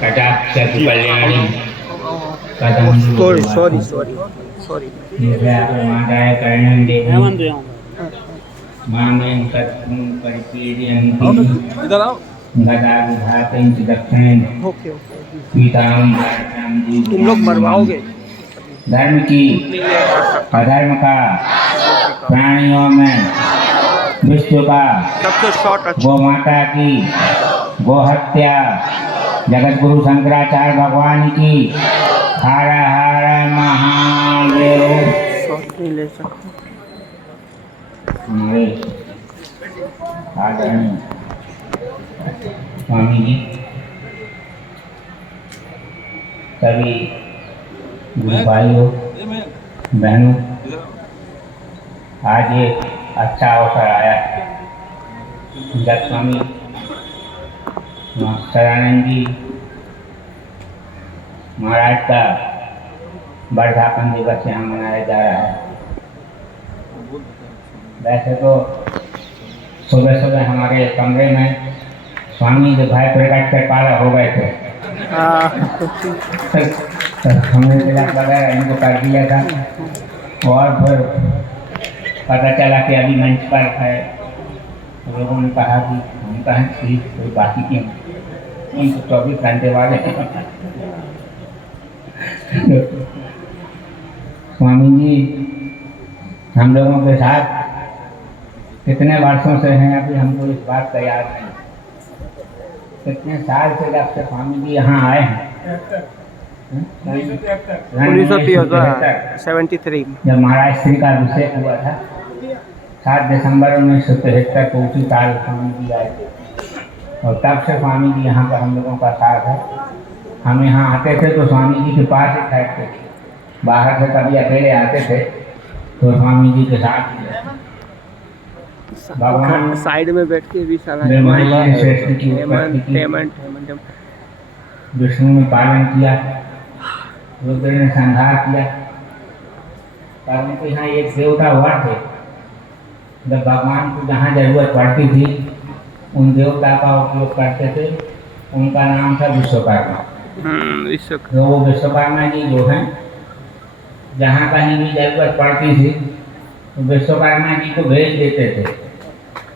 कटाक्ष कल्याणी सॉरी माताय करणं देवी मामेन सत्पुं परिकीर्यन्ति इधर आओ। गदा विधातं च दक्षिणेन ओके पीतां भारतां जी तुम लोग मरवाओगे धर्म की अधर्म का प्राणियों में विश्व का सबसे शॉर्ट गौ माता की गौ हत्या जगत गुरु शंकराचार्य भगवान की हर हर महादेव। शॉर्ट नहीं ले सकते। हमारे आदरणीय स्वामी जी सभी गुरु भाइयों बहनों, आज ये अच्छा अवसर आया जब स्वामी शरणानंद जी महाराज का वर्धापन दिवस यहाँ मनाया जा रहा है। वैसे तो सुबह सुबह हमारे कमरे में स्वामी जो भाई प्रकट कर पाला हो गए थे तो हमने तिलक वगैरह इनको कर दिया था और फिर पता चला कि अभी मंच पर है। लोगों ने कहा कि हम कहें ठीक कोई बाकी क्यों, उन तो 24 घंटे वाले स्वामी जी हम लोगों के साथ कितने वर्षों से हैं, अभी हमको इस बात का याद नहीं। कितने साल से जब से स्वामी जी यहाँ आए हैं 1973 जब महाराज श्री का अभिषेक हुआ था 7 दिसंबर 1973 को उसी साल स्वामी जी आए थे और तब से स्वामी जी यहाँ पर हम लोगों का साथ है। हम यहाँ आते थे तो स्वामी जी के पास ही ठहरते थे, बाहर से कभी अकेले आते थे तो स्वामी जी के साथ ही रहते। भगवान साइड में बैठ के भी विष्णु ने पालन किया, रुद्र ने संहार किया, परंतु यहाँ एक देवता हुआ थे जब भगवान को जहाँ जरूरत पड़ती थी उन देवता का उपयोग करते थे। उनका नाम था विश्वकर्मा। तो वो विश्वकर्मा जी जो हैं जहाँ कहीं भी जरूरत पड़ती थी तो विश्वकर्मा जी को भेज देते थे।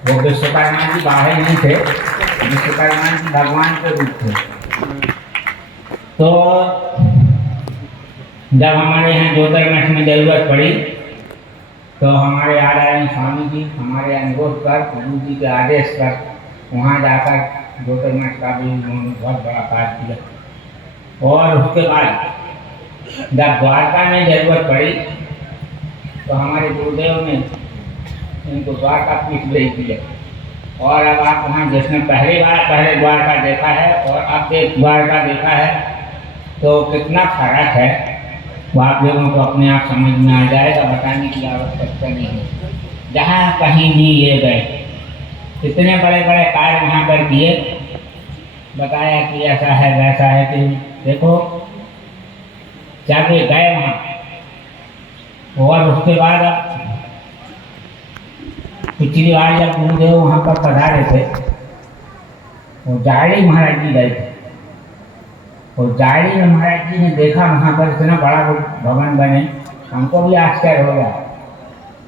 वो विश्वकर्मा जी बाहर नहीं थे, विश्वकर्मा जी भगवान के रूप थे। तो जब हमारे यहाँ ज्योतिर्मठ में जरूरत पड़ी तो हमारे आदरणीय स्वामी जी हमारे अनुरोध पर, गुरु जी के आदेश पर वहाँ जाकर ज्योतिर्मठ का भी उन्होंने बहुत बड़ा कार्य किया। और उसके बाद जब द्वारका में जरूरत पड़ी तो हमारे गुरुदेव ने इनको द्वारका पीठ भेज दिया। और अब आप वहाँ जिसने पहले द्वारका देखा है और अब द्वारका देखा है तो कितना फर्क है वो आप लोगों को अपने आप समझ में आ जाएगा, बताने की आवश्यकता नहीं है। जहाँ कहीं भी ये गए इतने बड़े बड़े कार्य वहाँ पर किए, बताया कि ऐसा है वैसा है। कि देखो जब ये गए वहाँ और उसके बाद अब पिछली बार जब गुरुदेव वहाँ पर पधारे थे वो जाड़ी महाराज जी गए थे और जाड़ी में महाराज जी ने देखा वहाँ पर इतना बड़ा भवन बने, हमको भी आश्चर्य हो गया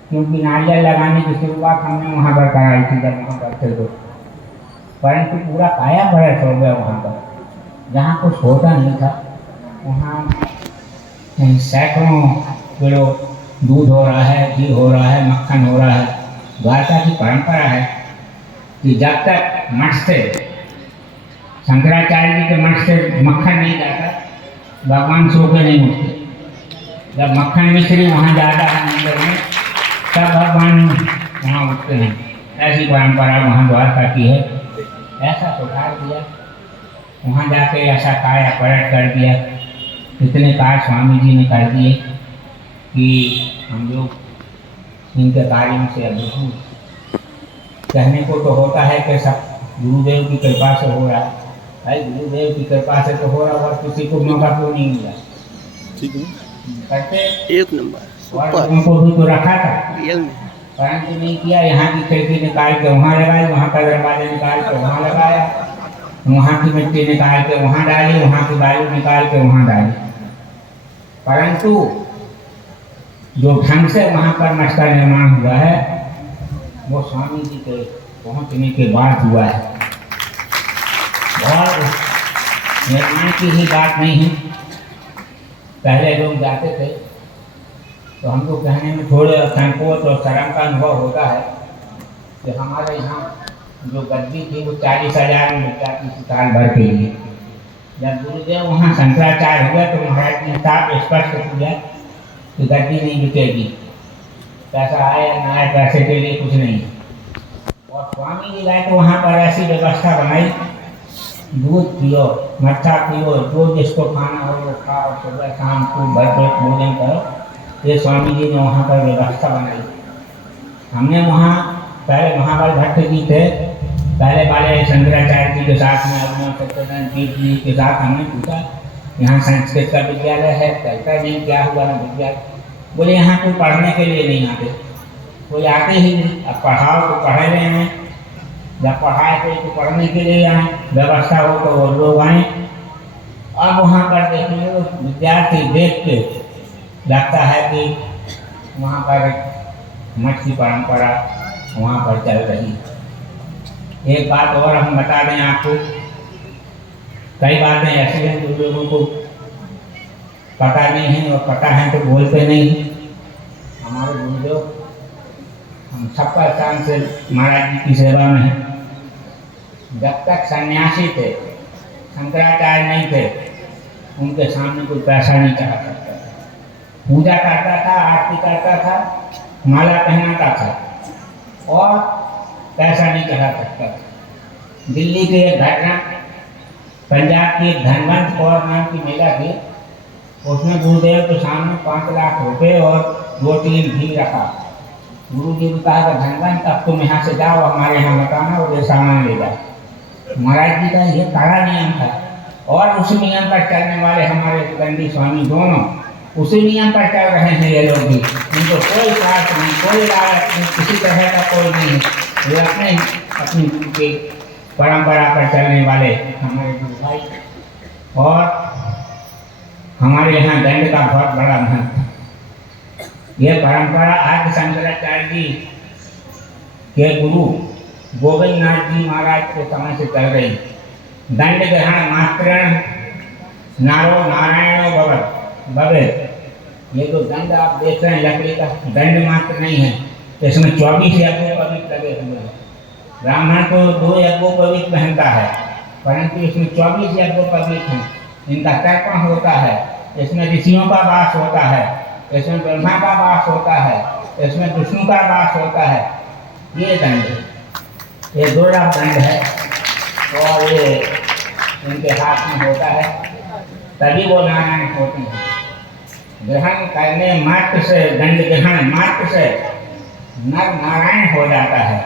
क्योंकि नारियल लगाने की शुरुआत हमने वहाँ पर कराई थी जब वहाँ पर थे तो, परंतु पूरा काया पलट हो गया वहाँ पर। जहाँ कुछ होता नहीं था वहाँ सैकड़ों किलो दूध हो रहा है, घी हो रहा है, मक्खन हो रहा है। द्वारका की परंपरा है कि जब तक मठ से शंकराचार्य जी के मठ से मक्खन नहीं जाता भगवान सो के नहीं उठते। जब मक्खन मिश्री वहाँ जाता है मंदिर में तब भगवान वहाँ उठते हैं। ऐसी परंपरा वहाँ द्वारका की है। ऐसा सुधार दिया वहाँ जाके, ऐसा काया पलट कर दिया, इतने कार्य स्वामी जी ने कर दिए कि हम लोग इनके कार्यों से अभिभूत। कहने को तो होता है कि सब गुरुदेव की कृपा से हो रहा है, भाई गुरुदेव की कृपा से तो हो रहा है, किसी को मौका क्यों नहीं मिला। ठीक है, करते एक नंबर और उनको भी तो रखा था परंतु नहीं किया। यहाँ की खिड़की निकाल के वहाँ लगाई, वहाँ का दरवाजा निकाल के वहाँ लगाया। वहाँ की मिट्टी निकाल के वहाँ डाली, वहाँ की बालू निकाल के वहाँ डाली, परंतु जो ढंग से वहाँ पर मठ का निर्माण हुआ है वो स्वामी जी के पहुँचने के बाद हुआ है, और निर्माण की ही बात नहीं है। पहले लोग जाते थे तो हमको कहने में थोड़े संकोच और शर्म का अनुभव होता है कि हमारे यहाँ जो गद्दी थी वो 40,000 में मिल जाती थी साल भर के लिए। जब गुरुदेव वहाँ शंकराचार्य हुए तो महाराज ने साफ स्पष्ट किया कि गद्दी नहीं बिकेगी, पैसा आए ना आए पैसे के लिए कुछ नहीं। और स्वामी जी गए तो वहाँ पर ऐसी व्यवस्था बनाई, दूध पियो, मट्ठा पियो, जो जिसको खाना हो वो खाओ, सुबह शाम को भरपेट भोजन करो। ये स्वामी जी ने वहाँ पर व्यवस्था बनाई। हमने वहाँ पहले महाबल भट्ट जी थे, पहले वाले शंकराचार्य जी के साथ में अभिनव सत्यनारायण पीठ जी के साथ हमने पूछा यहाँ संस्कृत का विद्यालय है, कहता नहीं क्या हुआ ना विद्यालय। बोले यहाँ कोई पढ़ने के लिए नहीं आते, कोई आते ही नहीं। अब पढ़ाओ तो पढ़े रहे हैं, जब पढ़ाए तो पढ़ने के लिए आए, व्यवस्था हो तो वो लोग आए। अब वहाँ पर देखने तो विद्यार्थी देख के लगता है कि वहाँ पर मठ की परंपरा वहाँ पर चल रही है। एक बात और हम बता दें आपको, कई बातें ऐसी हैं जो लोगों को पता नहीं है, और पता है तो बोलते नहीं। हमारे गुरुदेव हम 56 साल से महाराज जी की सेवा में हैं। जब तक सन्यासी थे, शंकराचार्य नहीं थे, उनके सामने कोई पैसा नहीं चाह सकता। पूजा करता था, आरती करता था, माला पहनाता था और पैसा नहीं चढ़ा सकता। दिल्ली की एक घटना, पंजाब की एक धनवंत कौर नाम की महिला थी, उसने गुरुदेव के सामने 5 लाख रुपए और 2 टीन घी रखा। गुरु जी ने कहा कि धनवंत अब तुम यहाँ से जाओ, हमारे यहाँ मकाना और ये सामान ले जाओ। महाराज जी का ये कड़ा नियम था, और उस नियम पर चलने वाले हमारे दंडी स्वामी दोनों उसी नियम पर चल रहे हैं। ये लोग भी, उनको कोई स्वार्थ नहीं, कोई लालच नहीं, किसी तरह का कोई नहीं है। वे अपनी गुरु की परंपरा पर चलने वाले हमारे गुरु भाई। और हमारे यहाँ दंड का बहुत बड़ा महत्व। ये परंपरा आदि शंकराचार्य जी के गुरु गोविंद नाथ जी महाराज के समय से चल रही। दंड ग्रहण मात्रण नारो नारायणो भवत भवे। ये जो दंड आप देख रहे हैं लकड़ी का दंड मात्र नहीं है, इसमें 24 यज्ञोपवीत लगे हुए हैं। ब्राह्मण को 2 यज्ञोपवीत पहनता है, परंतु इसमें 24 यज्ञोपवीत हैं। इनका तर्पण होता है, इसमें ऋषियों का वास होता है, इसमें ब्रह्मा का वास होता है, इसमें विष्णु का वास होता है। ये दंड, ये दुर्लभ दंड है, और ये इनके हाथ में होता है, तभी वो नारायण होते हैं। ग्रहण करने मात्र से, दंड ग्रहण मात्र से नर नारायण हो जाता है।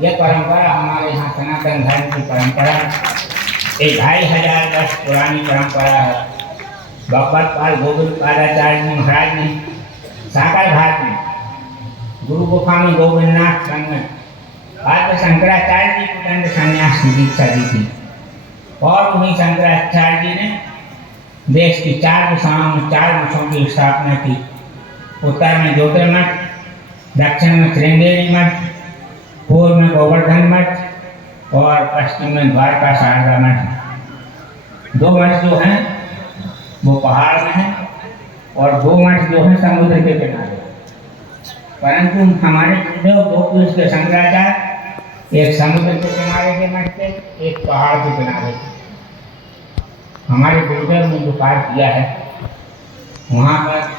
यह परंपरा हमारे यहाँ सनातन धर्म की परंपरा, 2500 वर्ष पुरानी परंपरा है। भगवत पाल गोविंद पादाचार्य जी महाराज ने सागर घाट में गुरु गुफा में गोविंदनाथ संघ में आदि शंकराचार्य जी को दंड संन्यास की दीक्षा दी थी, और उन्हीं शंकराचार्य जी ने देश की 4 दिशाओं में 4 मठों की स्थापना की। उत्तर में ज्योतिर्मठ, दक्षिण में श्रृंगेरी मठ, पूर्व में गोवर्धन मठ और पश्चिम में द्वारका शारदा मठ। 2 मठ जो हैं वो पहाड़ में हैं, और 2 मठ जो हैं समुद्र के किनारे। परंतु हमारे गुरुदेव 2 पुरुष के शंकराचार्य, एक समुद्र के किनारे के मठ थे, एक पहाड़ के किनारे। हमारे गुरुदेव ने जो कार्य किया है, वहाँ पर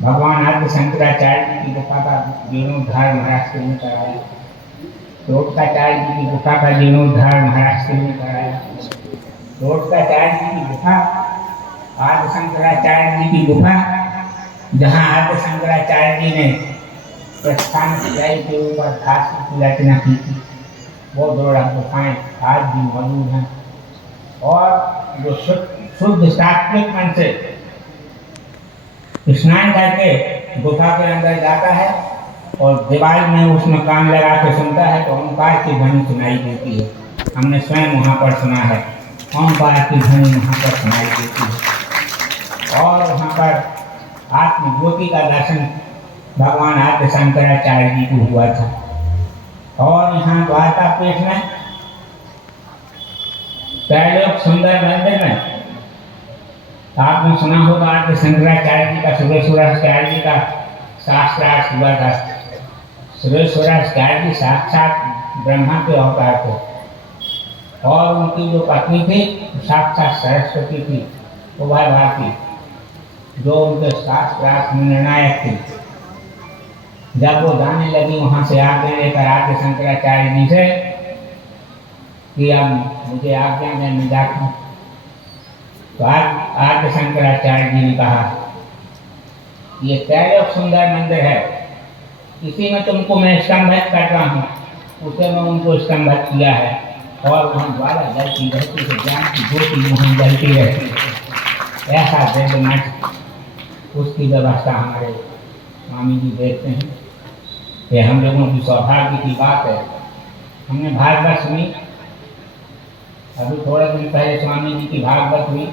भगवान आदि शंकराचार्य जी की गुफा का जीर्णोद्धार महाराष्ट्र में कराया, रोटकाचार्य जी की गुफा का जीर्णोद्धार महाराष्ट्र में कराया। रोटकाचार्य जी की गुफा, आदि शंकराचार्य जी की गुफा, जहाँ आदि शंकराचार्य जी ने प्रस्थान सिंचाई के ऊपर घास की रचना की थी, वो 2 गुफाएं आज भी मौजूद हैं। और जो शुद्ध सात्विक मन से स्नान करके गुफा के अंदर जाता है, और दीवार में उसमें कान लगा के सुनता है तो ओंकार की ध्वनि सुनाई देती है। हमने स्वयं वहाँ पर सुना है, ओंकार की ध्वनि वहाँ पर सुनाई देती है। और वहाँ पर आत्मज्योति का दर्शन भगवान आद्य शंकराचार्य जी को हुआ था। और यहाँ द्वारका पीठ में त्रैलोक सुंदर मंदिर में आपने सुना होगा आद्य शंकराचार्य जी का, सुरेश्वराचार्य जी का शास्त्रार्थ हुआ था। सुरेश्वराचार्य जी साक्षात ब्रह्मा के अवतार थे और उनकी जो पत्नी थी साक्षात सरस्वती थी, उभय भारती, जो उनके शास्त्रार्थ में निर्णायक थी। जब वो जाने लगी वहाँ से आज्ञा लेकर आद्य शंकराचार्य जी से कि अब मुझे आज्ञा दें मैं जाता हूँ, तो आद्य शंकराचार्य जी ने कहा ये त्रैलोक सुंदर मंदिर है, इसी में तुमको मैं स्तंभित कर रहा हूँ। उसे मैं उनको स्तंभित किया है और वहाँ ज्वाला जलती रहती है, ज्ञान की ज्योति वहाँ जलती रहती है। ऐसा दिव्य मठ, उसकी व्यवस्था हमारे स्वामी जी देखते हैं। ये हम लोगों की सौभाग्य की बात है। हमने भागवत सुनी, अभी थोड़े दिन पहले स्वामी जी की भागवत हुई।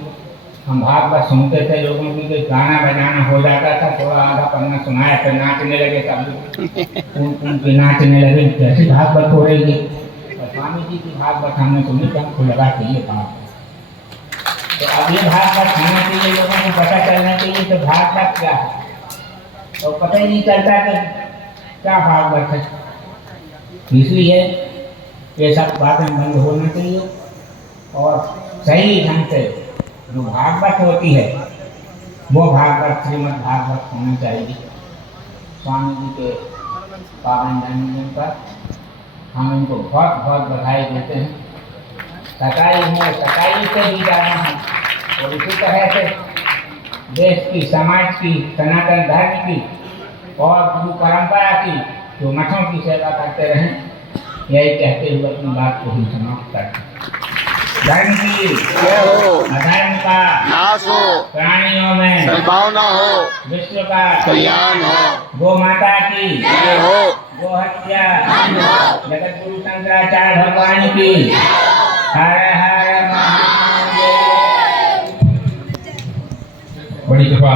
हम भागवत सुनते थे, लोगों की कोई गाना बजाना हो जाता था, थोड़ा आधा पन्ना सुनाया फिर नाचने लगे, सब लोग उनके नाचने लगे, कैसी भागवत हो रही है। और स्वामी जी की भागवत हमने सुनी तो हमको लगा कि ये बात, तो अब ये भागवत होना चाहिए, लोगों को पता चलना चाहिए तो भागवत क्या है। तो पता ही नहीं चलता कि क्या भागवत है। इसलिए ये सब बातें बंद होना चाहिए और सही ढंग से जो भागवत होती है वो भागवत श्रीमद् भागवत होनी चाहिए। स्वामी जी के पावन जन्मदिन पर हम इनको बहुत बहुत बधाई देते हैं। सच्चाई है, सच्चाई से भी जाना है और इसी तरह से देश की, समाज की, सनातन धर्म की और गुरु परंपरा की जो मठों की सेवा करते रहें, यही कहते हुए अपनी बात को ही समाप्त करते हैं। धर्म की जय हो, अधर्म का नाश हो, प्राणियों में सद्भावना हो, विश्व का कल्याण हो, गो माता की जय हो, गो हत्या, जगत गुरु शंकराचार्य भगवान की हर हर महादेव। बड़ी कृपा